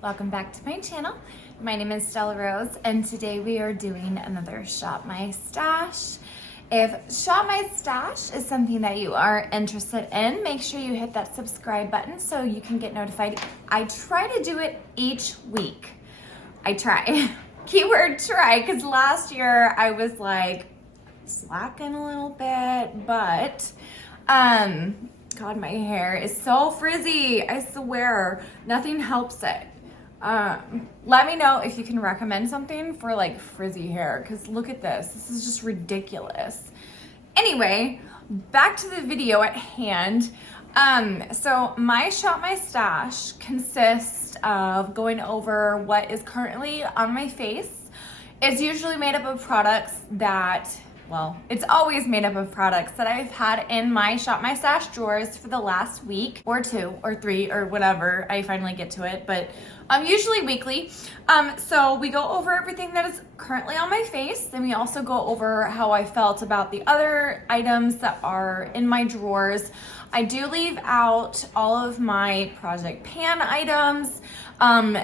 Welcome back to my channel. My name is Stella Rose and today we are doing another Shop My Stash. If Shop My Stash is something that you are interested in, make sure you hit that subscribe button so you can get notified. I try to do it each week. I try. Keyword try, because last year I was like slacking a little bit, but God, my hair is so frizzy. I swear, nothing helps it. Let me know if you can recommend something for like frizzy hair, because look at this. This is just ridiculous. Anyway, back to the video at hand. So my Shop My Stash consists of going over what is currently on my face. It's usually made up of products that, well, it's always made up of products that I've had in my Shop My Stash drawers for the last week or two or three or whatever I finally get to it, but usually weekly. So we go over everything that is currently on my face. Then we also go over how I felt about the other items that are in my drawers. I do leave out all of my Project Pan items.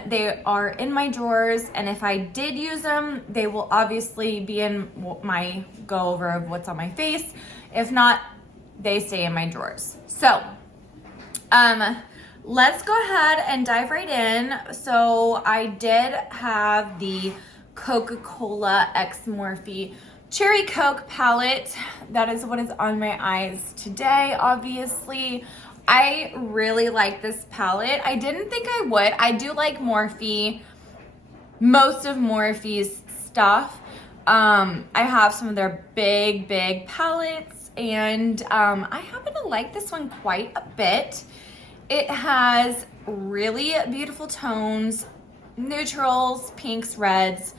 They are in my drawers, and if I did use them, they will obviously be in my go over of what's on my face. If not, they stay in my drawers. So, let's go ahead and dive right in. So I did have the Coca-Cola x Morphe Cherry Coke palette. That is what is on my eyes today, obviously. I really like this palette. I didn't think I would. I do like Morphe, most of Morphe's stuff. I have some of their big palettes, and I happen to like this one quite a bit. It has really beautiful tones, neutrals, pinks, reds,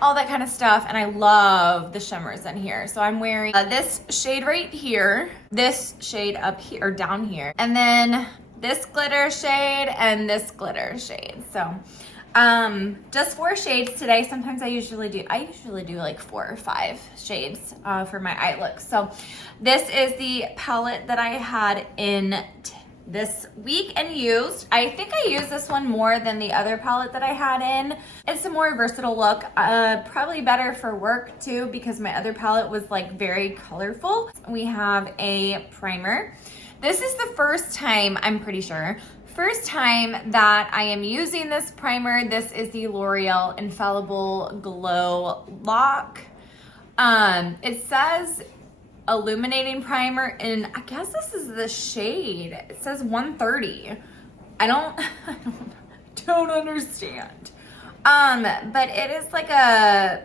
all that kind of stuff, and I love the shimmers in here. So I'm wearing this shade right here, this shade up here, or down here, and then this glitter shade and this glitter shade. So just 4 shades today. Sometimes I usually do like 4 or 5 shades for my eye look. So this is the palette that I had in this week and used. I think I used this one more than the other palette that I had in. It's a more versatile look, probably better for work too, because my other palette was like very colorful. We have a primer. This is the first time, I'm pretty sure, first time that I am using this primer. This is the L'Oreal Infallible Glow Lock. It says illuminating primer, and I guess this is the shade. It says 130. I don't understand. But it is like a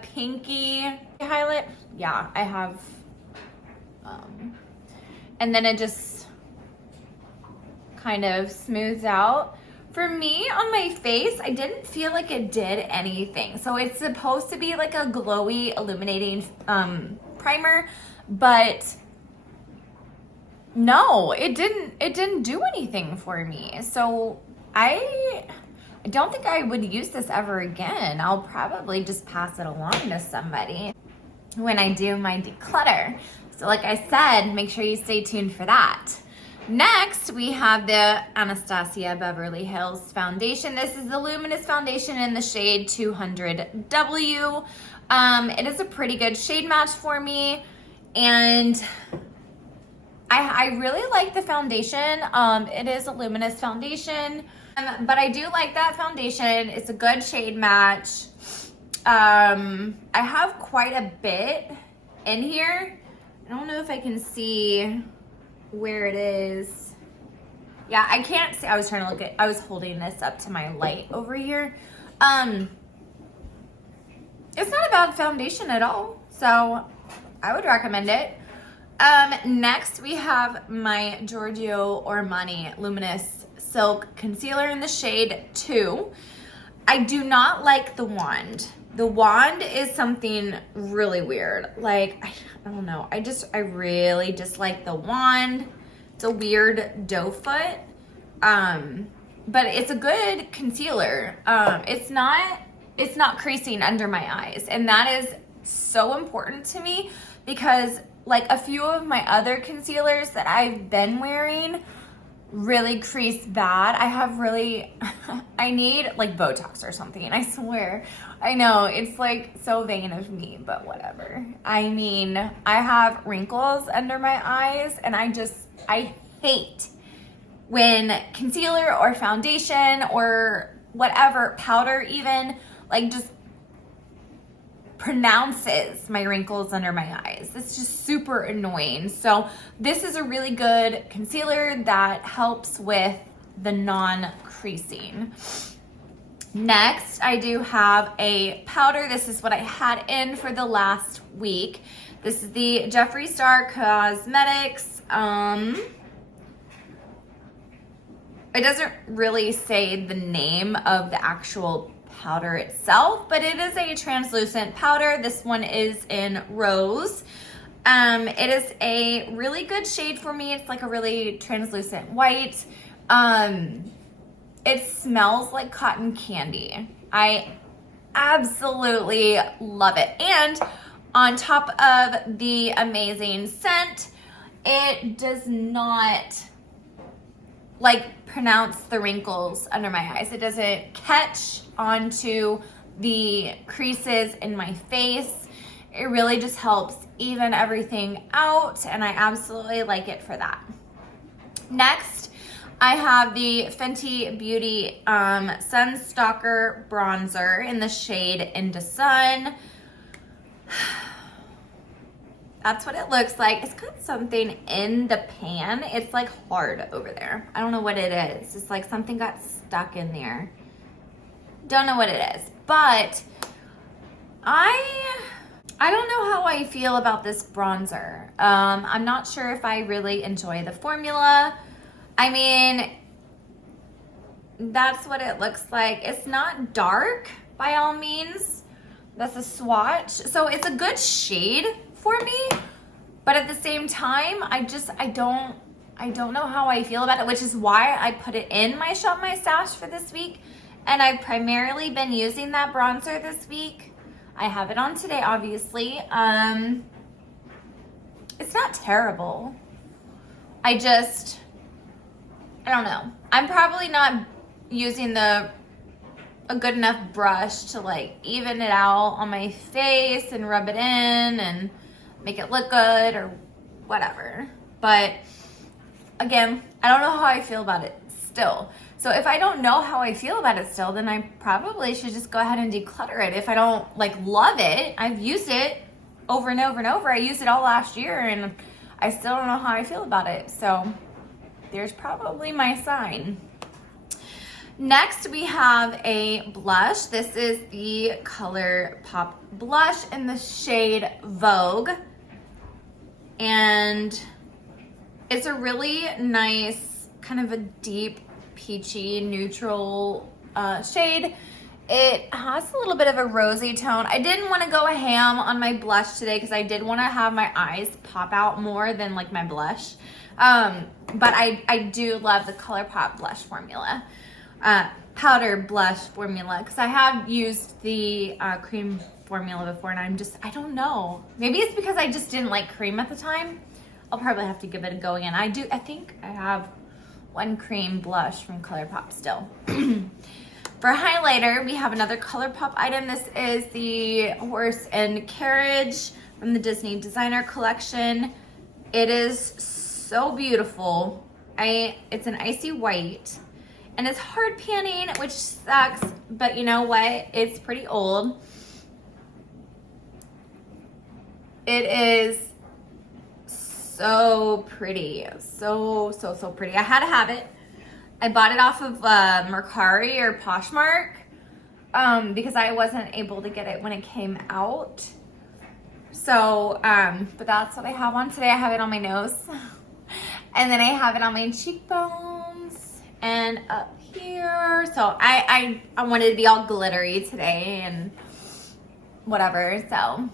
pinky highlight. Yeah, I have, and then it just kind of smooths out. For me, on my face, I didn't feel like it did anything. So it's supposed to be like a glowy, illuminating primer, but no, it didn't do anything for me. So I don't think I would use this ever again. I'll probably just pass it along to somebody when I do my declutter. So like I said, make sure you stay tuned for that. Next, we have the Anastasia Beverly Hills foundation. This is the luminous foundation in the shade 200W. It is a pretty good shade match for me, and I really like the foundation. It is a luminous foundation, but I do like that foundation. It's a good shade match. I have quite a bit in here. I don't know if I can see where it is. Yeah, I can't see. I was trying to look at, I was holding this up to my light over here. It's not a bad foundation at all, so I would recommend it. Next we have my Giorgio Armani Luminous Silk Concealer in the shade 2. I do not like the wand. The wand is something really weird. Like, I don't know. I really dislike the wand. It's a weird doe foot. But it's a good concealer. It's not creasing under my eyes. And that is so important to me, because like a few of my other concealers that I've been wearing really crease bad. I have really, I need like Botox or something, I swear. I know, it's like so vain of me, but whatever. I mean, I have wrinkles under my eyes, and I hate when concealer or foundation or whatever, powder even, like just pronounces my wrinkles under my eyes. It's just super annoying. So this is a really good concealer that helps with the non-creasing. Next, I do have a powder. This is what I had in for the last week. This is the Jeffree Star Cosmetics. It doesn't really say the name of the actual powder itself, but it is a translucent powder. This one is in Rose. It is a really good shade for me. It's like a really translucent white. It smells like cotton candy. I absolutely love it. And on top of the amazing scent, it does not like pronounce the wrinkles under my eyes. It doesn't catch onto the creases in my face. It really just helps even everything out, and I absolutely like it for that. Next, I have the Fenty Beauty Sun Stalker Bronzer in the shade Into Sun. That's what it looks like. It's got something in the pan. It's like hard over there. I don't know what it is. It's like something got stuck in there. Don't know what it is, but I don't know how I feel about this bronzer. I'm not sure if I really enjoy the formula. I mean, that's what it looks like. It's not dark by all means. That's a swatch. So it's a good shade for me, but at the same time, I don't know how I feel about it, which is why I put it in my Shop My Stash for this week. And I've primarily been using that bronzer this week. I have it on today, obviously. It's not terrible. I don't know. I'm probably not using a good enough brush to like even it out on my face and rub it in and make it look good or whatever. But again, I don't know how I feel about it still. So if I don't know how I feel about it still, then I probably should just go ahead and declutter it. If I don't like love it, I've used it over and over and over. I used it all last year and I still don't know how I feel about it. So there's probably my sign. Next, we have a blush. This is the Colourpop blush in the shade Vogue. And it's a really nice, kind of a deep, peachy, neutral shade. It has a little bit of a rosy tone. I didn't want to go ham on my blush today because I did want to have my eyes pop out more than like my blush. But I do love the Colourpop blush formula. Powder blush formula, because I have used the cream formula before, and I don't know. Maybe it's because I just didn't like cream at the time. I'll probably have to give it a go again. I think I have one cream blush from Colourpop still. For highlighter, we have another Colourpop item. This is the Horse and Carriage from the Disney Designer Collection. It is so beautiful. It's an icy white. And it's hard panning, which sucks, but you know what? It's pretty old. It is so pretty. So pretty. I had to have it. I bought it off of Mercari or Poshmark because I wasn't able to get it when it came out. So, but that's what I have on today. I have it on my nose. And then I have it on my cheekbones and up here. So I wanted to be all glittery today and whatever. So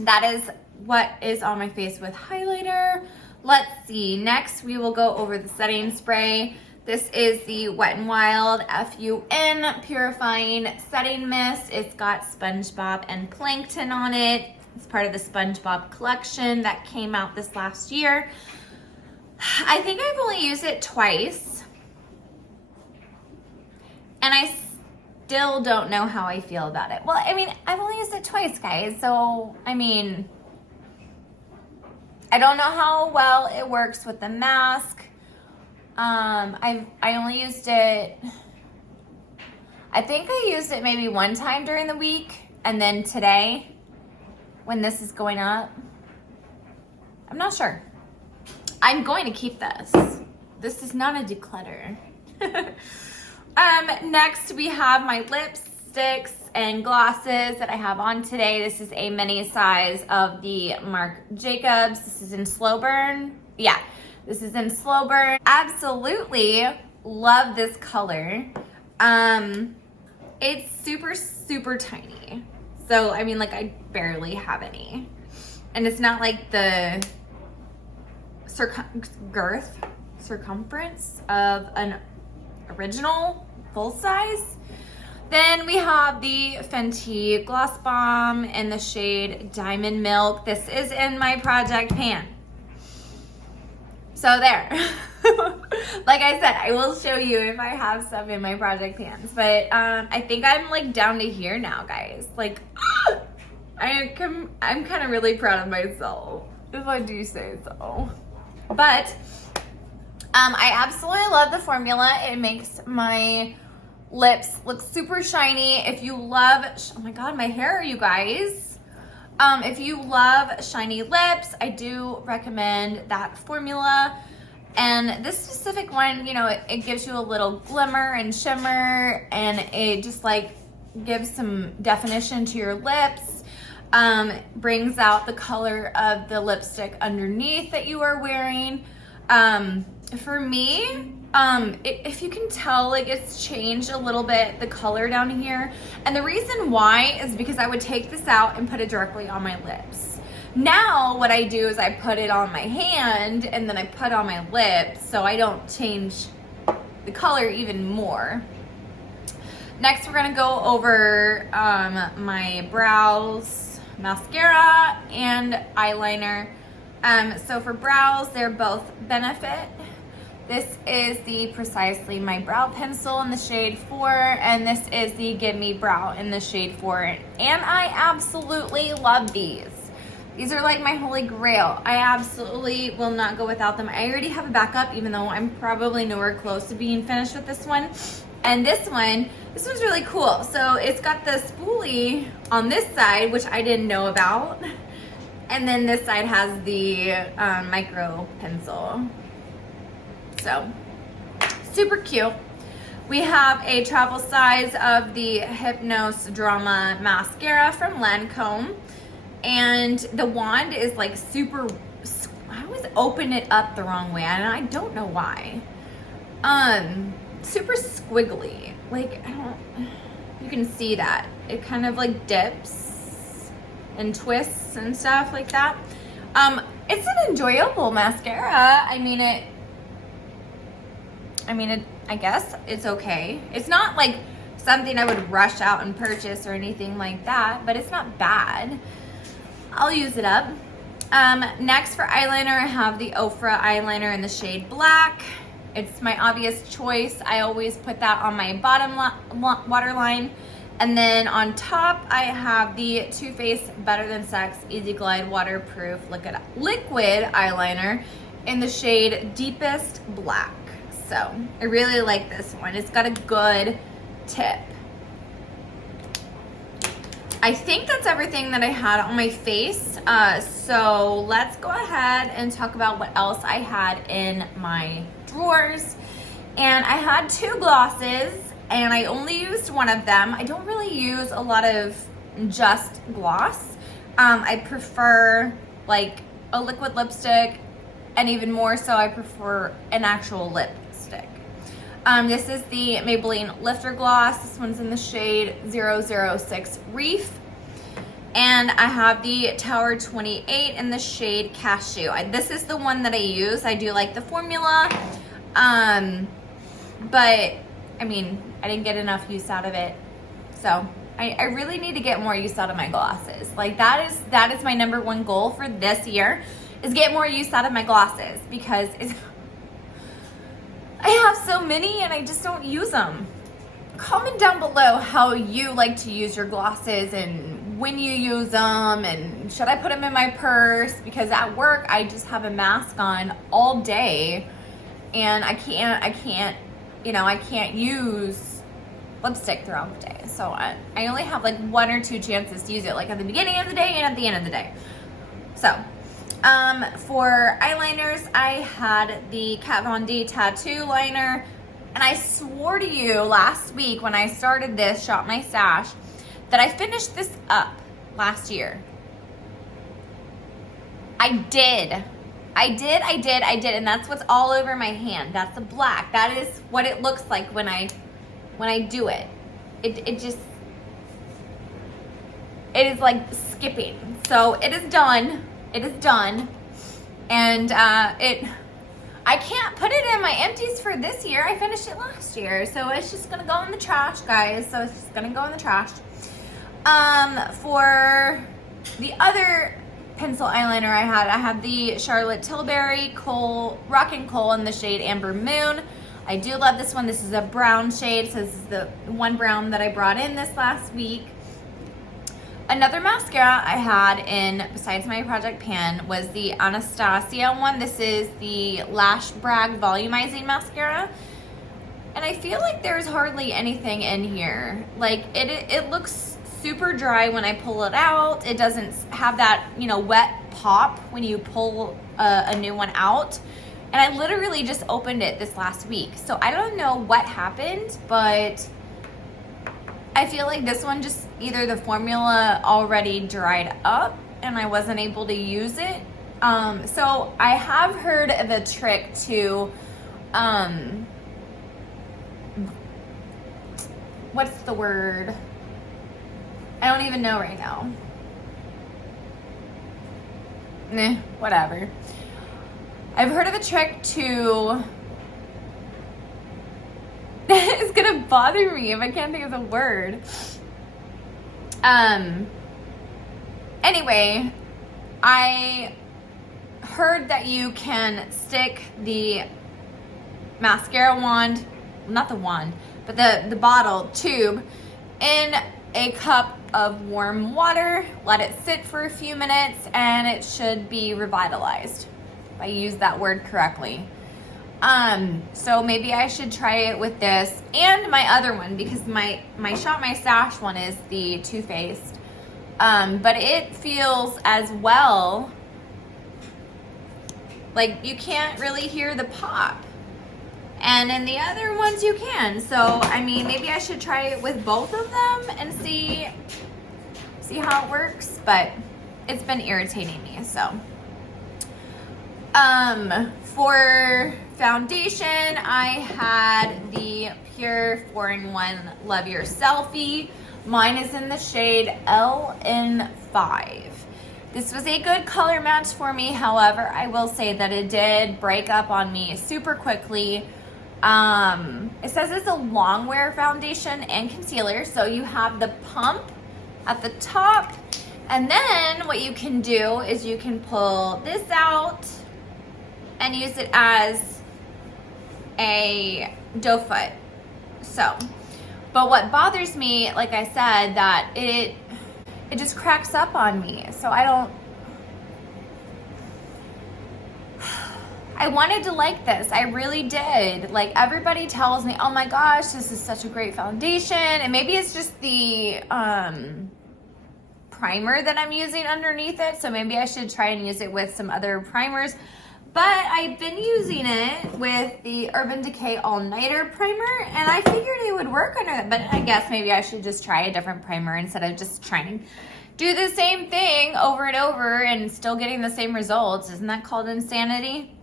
that is what is on my face with highlighter. Let's see. Next, we will go over the setting spray. This is the Wet n Wild FUN Purifying Setting Mist. It's got SpongeBob and Plankton on it. It's part of the SpongeBob collection that came out this last year. I think I've only used it twice. And I still don't know how I feel about it. Well, I mean, I've only used it twice, guys. So, I mean, I don't know how well it works with the mask. I only used it, I think I used it maybe one time during the week, and then today when this is going up. I'm not sure. I'm going to keep this. This is not a declutter. Next we have my lipsticks and glosses that I have on today. This is a mini size of the Marc Jacobs. This is in slow burn. Yeah, this is in slow burn. Absolutely love this color. It's super, super tiny. So, I mean, like, I barely have any. And it's not like the circumference of an original full size. Then we have the Fenty Gloss Bomb in the shade Diamond Milk. This is in my project pan. So there. Like I said, I will show you if I have stuff in my project pans. But I think I'm like down to here now, guys. Like, I'm kind of really proud of myself, if I do say so. But I absolutely love the formula. It makes my lips look super shiny. If you love, oh my God, my hair, you guys. If you love shiny lips, I do recommend that formula. And this specific one, you know, it gives you a little glimmer and shimmer, and it just like gives some definition to your lips. Brings out the color of the lipstick underneath that you are wearing. For me, if you can tell, like, it's changed a little bit, the color down here. And the reason why is because I would take this out and put it directly on my lips. Now what I do is I put it on my hand and then I put on my lips so I don't change the color even more. Next, we're gonna go over my brows, mascara, and eyeliner. So for brows, they're both Benefit. This is the Precisely My Brow Pencil in the shade 4, and this is the Give Me Brow in the shade 4. And I absolutely love these. These are like my holy grail. I absolutely will not go without them. I already have a backup, even though I'm probably nowhere close to being finished with this one. And this one's really cool. So it's got the spoolie on this side, which I didn't know about. And then this side has the micro pencil. So, super cute. We have a travel size of the Hypnose Drama Mascara from Lancome. And the wand is like super, I always open it up the wrong way, and I don't know why. Super squiggly. Like, you can see that. It kind of like dips and twists and stuff like that. It's an enjoyable mascara. I guess it's okay. It's not like something I would rush out and purchase or anything like that, but it's not bad. I'll use it up. Next for eyeliner, I have the Ofra eyeliner in the shade Black. It's my obvious choice. I always put that on my bottom waterline. And then on top, I have the Too Faced Better Than Sex Easy Glide Waterproof Liquid Eyeliner in the shade Deepest Black. So I really like this one. It's got a good tip. I think that's everything that I had on my face. So let's go ahead and talk about what else I had in my drawers. And I had 2 glosses, and I only used one of them. I don't really use a lot of just gloss. I prefer like a liquid lipstick, and even more so, I prefer an actual lipstick. This is the Maybelline Lifter Gloss. This one's in the shade 006 Reef. And I have the Tower 28 in the shade Cashew. This is the one that I use. I do like the formula. But, I mean, I didn't get enough use out of it. So, I really need to get more use out of my glosses. Like, that is my #1 goal for this year, is get more use out of my glosses because I have so many and I just don't use them. Comment down below how you like to use your glosses and when you use them, and should I put them in my purse, because at work I just have a mask on all day and I can't use lipstick throughout the day. So I only have like 1 or 2 chances to use it, like at the beginning of the day and at the end of the day. So for eyeliners, I had the Kat Von D tattoo liner, and I swore to you last week when I started this Shop My Stash that I finished this up last year. I did, and that's what's all over my hand. That's the black. That is what it looks like when I do it. It is like skipping. So it is done. It is done. And I can't put it in my empties for this year. I finished it last year. So it's just gonna go in the trash, guys. So it's just gonna go in the trash. For the other pencil eyeliner I had the Charlotte Tilbury Rock and Coal in the shade Amber Moon. I do love this one. This is a brown shade, so this is the one brown that I brought in this last week. Another mascara I had in, besides my Project Pan, was the Anastasia one. This is the Lash Brag Volumizing Mascara. And I feel like there's hardly anything in here. Like, it looks super dry when I pull it out. It doesn't have that, wet pop when you pull a new one out. And I literally just opened it this last week. So I don't know what happened, but I feel like this one just, either the formula already dried up and I wasn't able to use it. So I have heard of a trick to, what's the word? I don't even know right now. Whatever. I've heard of a trick to, it's gonna bother me if I can't think of the word. Anyway, I heard that you can stick the mascara wand, not the wand, but the bottle tube in a cup of warm water, let it sit for a few minutes, and it should be revitalized, if I use that word correctly. So maybe I should try it with this and my other one, because my Shop My Stash one is the Too Faced. But it feels as well, like you can't really hear the pop. And in the other ones you can. So, I mean, maybe I should try it with both of them and see how it works. But it's been irritating me, so. For foundation, I had the Pure 4-in-1 Love Your Selfie. Mine is in the shade LN5. This was a good color match for me. However, I will say that it did break up on me super quickly. It says it's a long wear foundation and concealer. So you have the pump at the top. And then what you can do is you can pull this out and use it as a doe foot. So, but what bothers me, like I said, that it just cracks up on me. So I wanted to like this. I really did. Like, everybody tells me, oh my gosh, this is such a great foundation. And maybe it's just the primer that I'm using underneath it. So maybe I should try and use it with some other primers. But I've been using it with the Urban Decay All Nighter primer, and I figured it would work under that. But I guess maybe I should just try a different primer instead of just trying to do the same thing over and over and still getting the same results. Isn't that called insanity?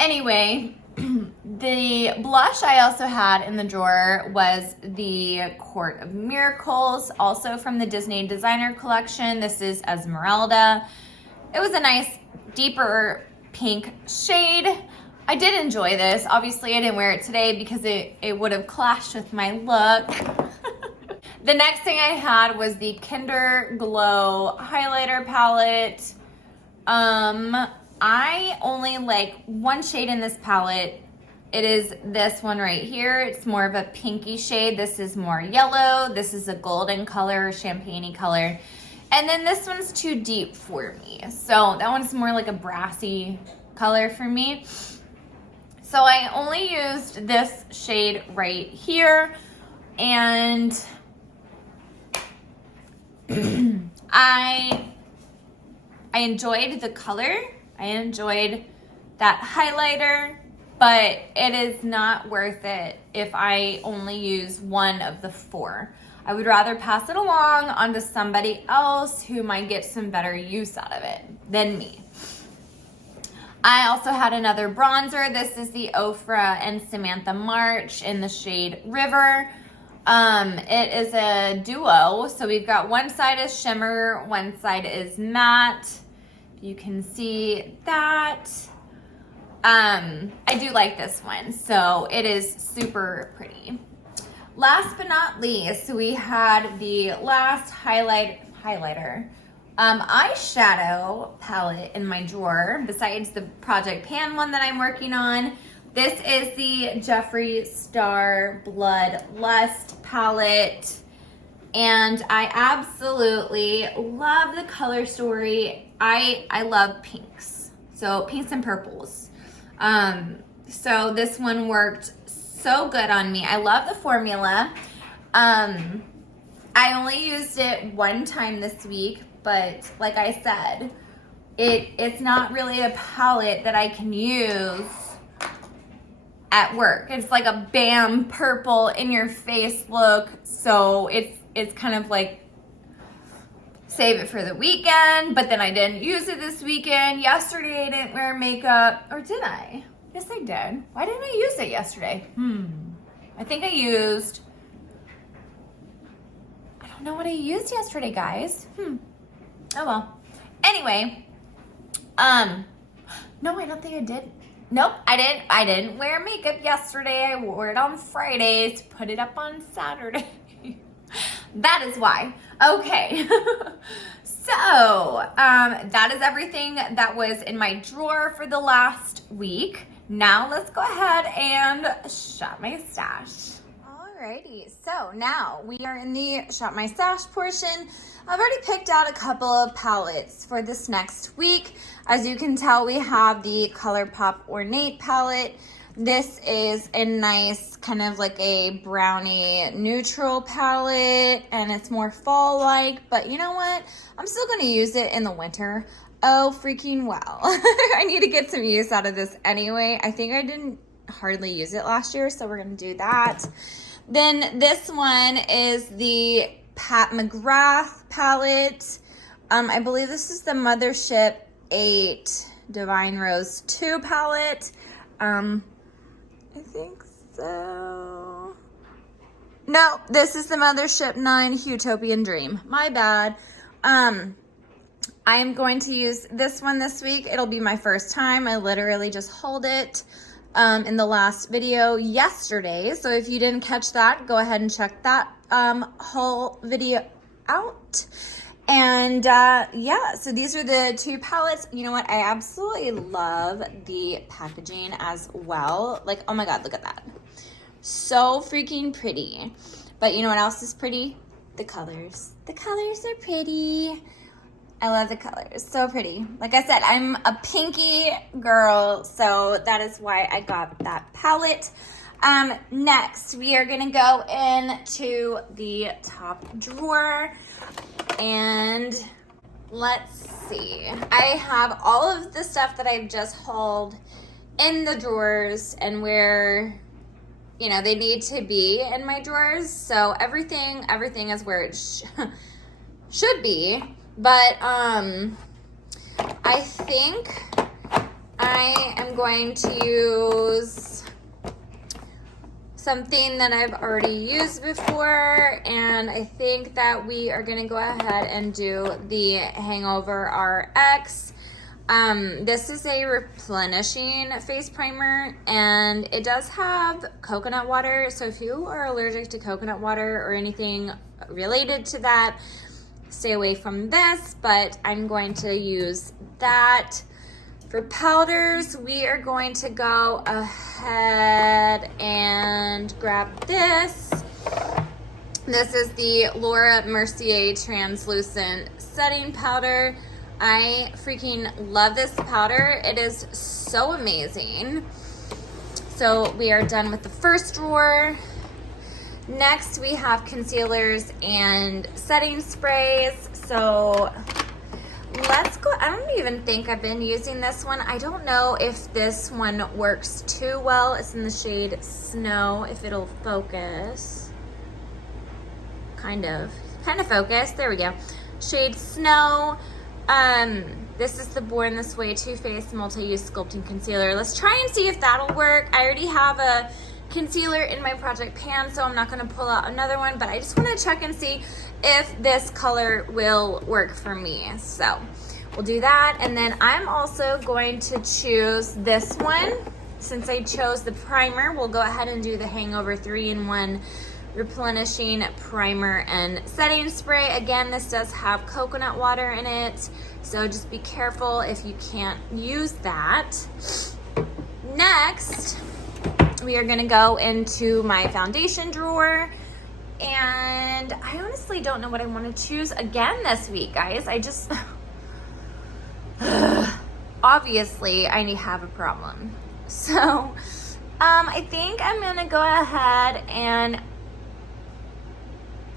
Anyway, the blush I also had in the drawer was the Court of Miracles, also from the Disney Designer Collection. This is Esmeralda. It was a nice deeper pink shade. I did enjoy this. Obviously, I didn't wear it today because it would have clashed with my look. The next thing I had was the Kinder Glow highlighter palette. I only like one shade in this palette. It is this one right here. It's more of a pinky shade. This is more yellow. This is a golden color, champagne-y color. And then this one's too deep for me. So that one's more like a brassy color for me. So I only used this shade right here. And I enjoyed the color. I enjoyed that highlighter, but it is not worth it if I only use one of the four. I would rather pass it along onto somebody else who might get some better use out of it than me. I also had another bronzer. This is the Ofra and Samantha March in the shade River. It is a duo, so we've got one side is shimmer, one side is matte. You can see that. I do like this one, so it is super pretty. Last but not least, we had the last highlighter eyeshadow palette in my drawer, besides the Project Pan one that I'm working on. This is the Jeffree Star Blood Lust palette, and I absolutely love the color story. I love pinks, so pinks and purples. So this one worked so good on me. I love the formula. I only used it one time this week, but like I said, it's not really a palette that I can use at work. It's like a bam purple in your face look, so it's kind of like save it for the weekend, but then I didn't use it this weekend. Yesterday I didn't wear makeup, or did I? Yes, I did. Why didn't I use it yesterday? I think I used, I don't know what I used yesterday, guys. Oh well. Anyway, no, I don't think I did. Nope, I didn't wear makeup yesterday. I wore it on Friday to put it up on Saturday. That is why. Okay. So, that is everything that was in my drawer for the last week. Now let's go ahead and shop my stash. Alrighty, so now we are in the shop my stash portion. I've already picked out a couple of palettes for this next week. As you can tell, we have the Colourpop Ornate palette. This is a nice kind of like a brownie neutral palette, and it's more fall-like, but you know what? I'm still gonna use it in the winter. Oh, freaking well. I need to get some use out of this anyway. I think I didn't hardly use it last year, so we're gonna do that. Then this one is the Mcgrath Palette. I believe this is the Mothership 8 Divine Rose 2 palette. I think so. No, this is the Mothership 9 Utopian Dream. My bad. I am going to use this one this week. It'll be my first time. I literally just hauled it in the last video yesterday. So if you didn't catch that, go ahead and check that whole video out. And yeah, so these are the two palettes. You know what? I absolutely love the packaging as well. Like, oh my God, look at that. So freaking pretty. But you know what else is pretty? The colors. The colors are pretty. I love the colors. So pretty. Like I said, I'm a pinky girl, so that is why I got that palette. Next, we are gonna go into the top drawer, and let's see. I have all of the stuff that I've just hauled in the drawers and where, you know, they need to be in my drawers. So everything is where it should be. But I think I am going to use something that I've already used before, and I think that we are going to go ahead and do the Hangover RX. This is a replenishing face primer, and it does have coconut water, so if you are allergic to coconut water or anything related to that, stay away from this, but I'm going to use that. For powders, we are going to go ahead and grab this. This is the Laura Mercier Translucent Setting Powder. I freaking love this powder. It is so amazing. So we are done with the first drawer. Next, we have concealers and setting sprays. So let's go. I don't even think I've been using this one. I don't know if this one works too well. It's in the shade Snow, if it'll focus. Kind of focus. There we go. Shade Snow. This is the Born This Way Too Faced Multi-Use Sculpting Concealer. Let's try and see if that'll work. I already have a concealer in my project pan, so I'm not going to pull out another one, but I just want to check and see if this color will work for me. So we'll do that, and then I'm also going to choose this one. Since I chose the primer, we'll go ahead and do the Hangover 3-in-1 Replenishing Primer and Setting Spray. Again, this does have coconut water in it, so just be careful if you can't use that. Next, we are going to go into my foundation drawer, and I honestly don't know what I want to choose again this week, guys. I just obviously I have a problem. So I think I'm going to go ahead and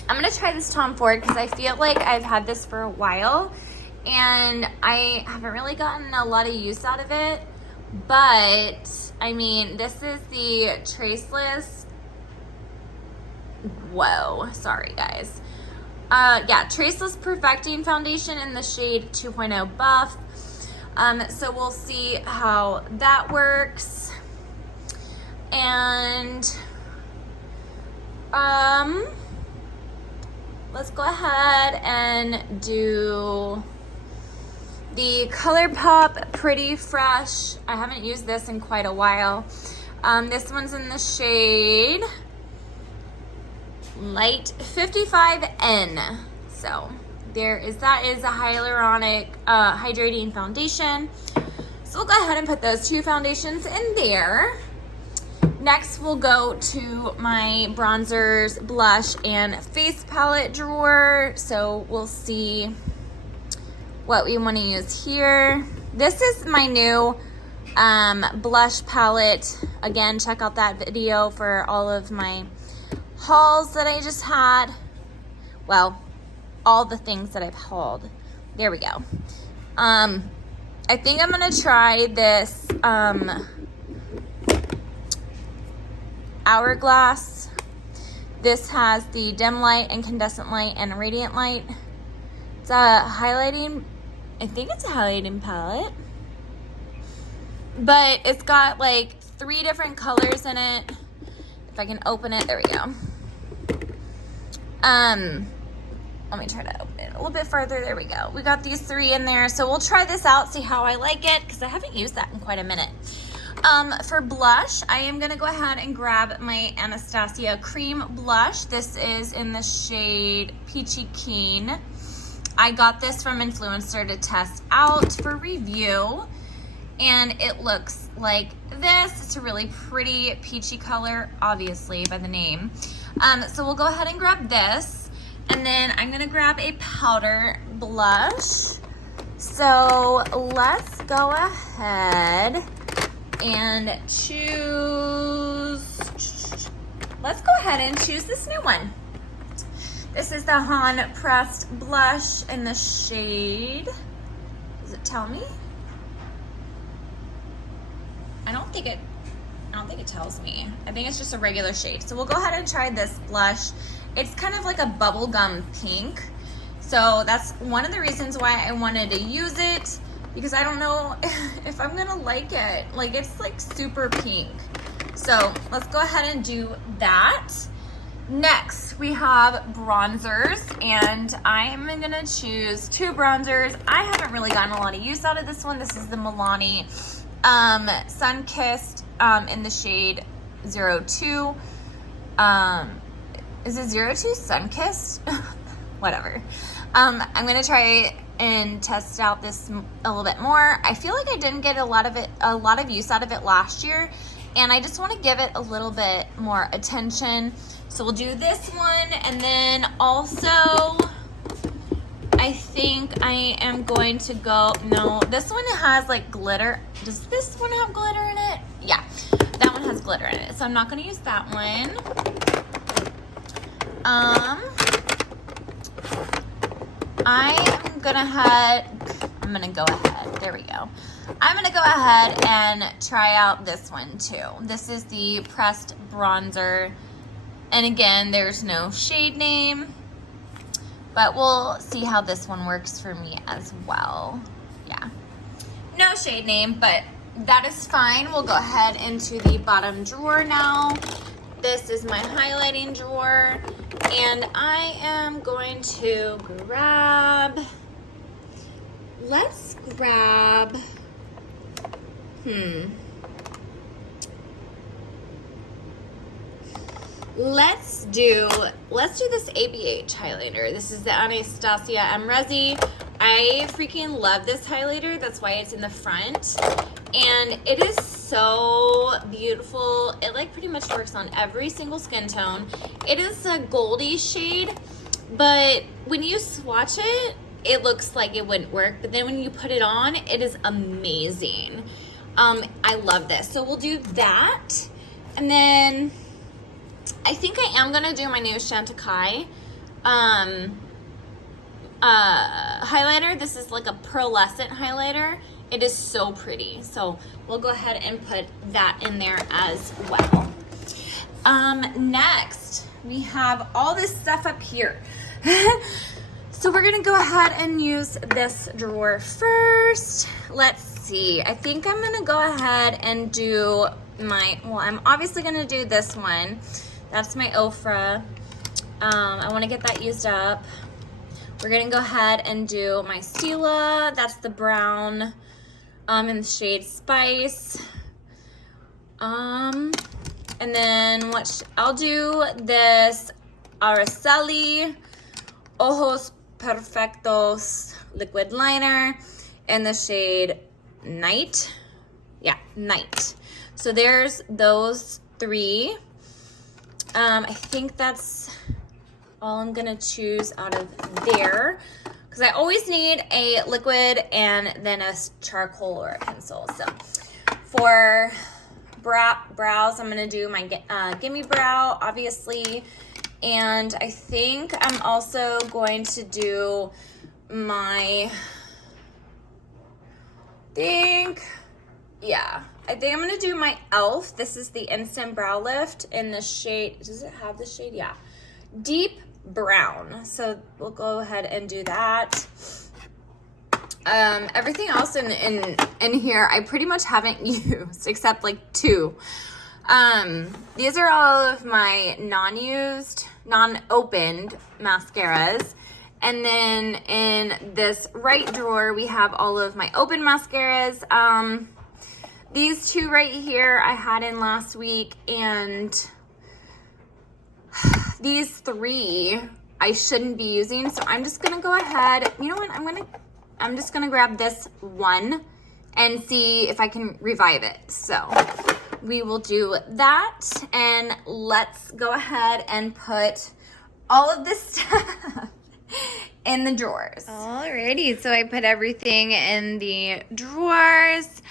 I'm going to try this Tom Ford because I feel like I've had this for a while and I haven't really gotten a lot of use out of it. But, I mean, this is the Traceless. Whoa, sorry guys. Yeah, Traceless Perfecting Foundation in the shade 2.0 Buff. So we'll see how that works. And, let's go ahead and do the Colourpop Pretty Fresh. I haven't used this in quite a while. This one's in the shade Light 55N. So that is a hyaluronic hydrating foundation. So we'll go ahead and put those two foundations in there. Next, we'll go to my bronzers, blush, and face palette drawer. So we'll see what we want to use here. This is my new blush palette. Again, check out that video for all of my hauls that I just had. Well, all the things that I've hauled. There we go. I think I'm gonna try this Hourglass. This has the dim light, incandescent light, and radiant light. It's a highlighting, I think it's a highlighting palette, but it's got like 3 different colors in it. If I can open it, there we go. Let me try to open it a little bit further. There we go. We got these 3 in there. So we'll try this out, see how I like it, because I haven't used that in quite a minute. For blush, I am going to go ahead and grab my Anastasia Cream Blush. This is in the shade Peachy Keen. I got this from Influencer to test out for review, and it looks like this. It's a really pretty peachy color, obviously, by the name. So we'll go ahead and grab this, and then I'm going to grab a powder blush. So let's go ahead and let's go ahead and choose this new one. This is the Han Pressed Blush in the shade, does it tell me? I don't think it tells me. I think it's just a regular shade. So we'll go ahead and try this blush. It's kind of like a bubblegum pink. So that's one of the reasons why I wanted to use it, because I don't know if I'm gonna like it. Like, it's like super pink. So let's go ahead and do that. Next, we have bronzers, and I am gonna choose 2 bronzers. I haven't really gotten a lot of use out of this one. This is the Milani Sun-Kissed in the shade 02. Is it 02 Sun-Kissed? whatever. I'm gonna try and test out this a little bit more. I feel like I didn't get a lot of use out of it last year, and I just want to give it a little bit more attention. So we'll do this one, and then also I think I am going to go, no, this one has like glitter. Does this one have glitter in it? Yeah, that one has glitter in it, so I'm not going to use that one. I'm gonna go ahead, there we go. I'm gonna go ahead and try out this one too. This is the Pressed Bronzer, and again, there's no shade name, but we'll see how this one works for me as well. Yeah, no shade name, but that is fine. We'll go ahead into the bottom drawer now. This is my highlighting drawer, and I am going to grab, let's do this ABH highlighter. This is the Anastasia Resi. I freaking love this highlighter. That's why it's in the front. And it is so beautiful. It like pretty much works on every single skin tone. It is a goldy shade, but when you swatch it, it looks like it wouldn't work. But then when you put it on, it is amazing. I love this. So we'll do that. And then I think I am gonna do my new Chantecaille highlighter. This is like a pearlescent highlighter. It is so pretty. So we'll go ahead and put that in there as well. Next, we have all this stuff up here. So we're gonna go ahead and use this drawer first. Let's see. I think I'm gonna go ahead and do I'm obviously gonna do this one. That's my Ofra. I wanna get that used up. We're gonna go ahead and do my Stila. That's the brown in the shade Spice. And then I'll do this Araceli Ojos Perfectos liquid liner in the shade Night. Yeah, Night. So there's those three. I think that's all I'm gonna choose out of there, because I always need a liquid and then a charcoal or a pencil. So for brows, I'm gonna do my Gimme Brow, obviously, and I think I'm also going to do I think I'm gonna do my e.l.f. This is the Instant Brow Lift in the shade, does it have the shade? Yeah, Deep Brown. So we'll go ahead and do that. Everything else in here I pretty much haven't used except like two. These are all of my non-opened mascaras. And then in this right drawer, we have all of my open mascaras. These two right here I had in last week, and these three I shouldn't be using. So I'm just gonna go ahead, you know what, I'm just gonna grab this one and see if I can revive it. So we will do that, and let's go ahead and put all of this stuff in the drawers. Alrighty, so I put everything in the drawers.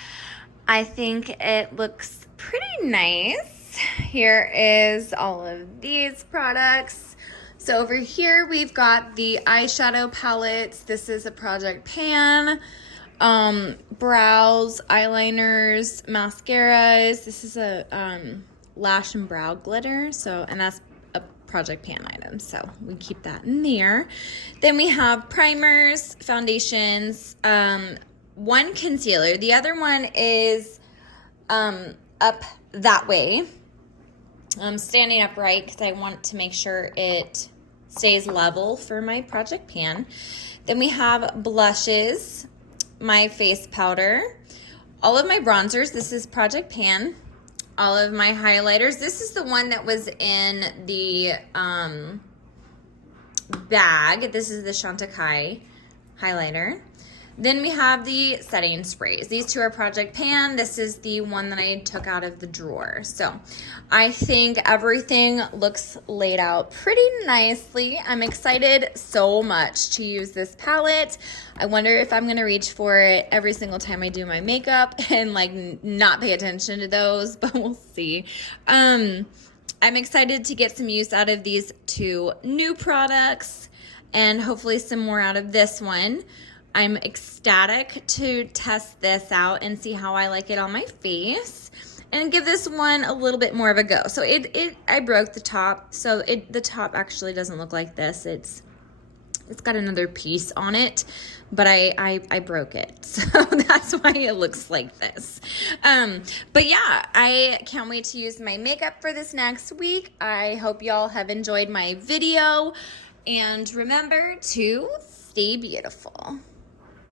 I think it looks pretty nice. Here is all of these products. So over here we've got the eyeshadow palettes. This is a Project Pan. Brows, eyeliners, mascaras. This is a lash and brow glitter. And that's a Project Pan item, so we keep that in there. Then we have primers, foundations, one concealer. The other one is up that way. I'm standing upright because I want to make sure it stays level for my Project Pan. Then we have blushes, my face powder, all of my bronzers. This is Project Pan. All of my highlighters. This is the one that was in the bag. This is the Chantecaille highlighter. Then we have the setting sprays. These two are Project Pan. This is the one that I took out of the drawer. So I think everything looks laid out pretty nicely. I'm excited so much to use this palette. I wonder if I'm gonna reach for it every single time I do my makeup and like not pay attention to those, but we'll see. I'm excited to get some use out of these two new products and hopefully some more out of this one. I'm ecstatic to test this out and see how I like it on my face and give this one a little bit more of a go. So I broke the top. So the top actually doesn't look like this. It's got another piece on it, but I broke it. So that's why it looks like this. But yeah, I can't wait to use my makeup for this next week. I hope y'all have enjoyed my video, and remember to stay beautiful.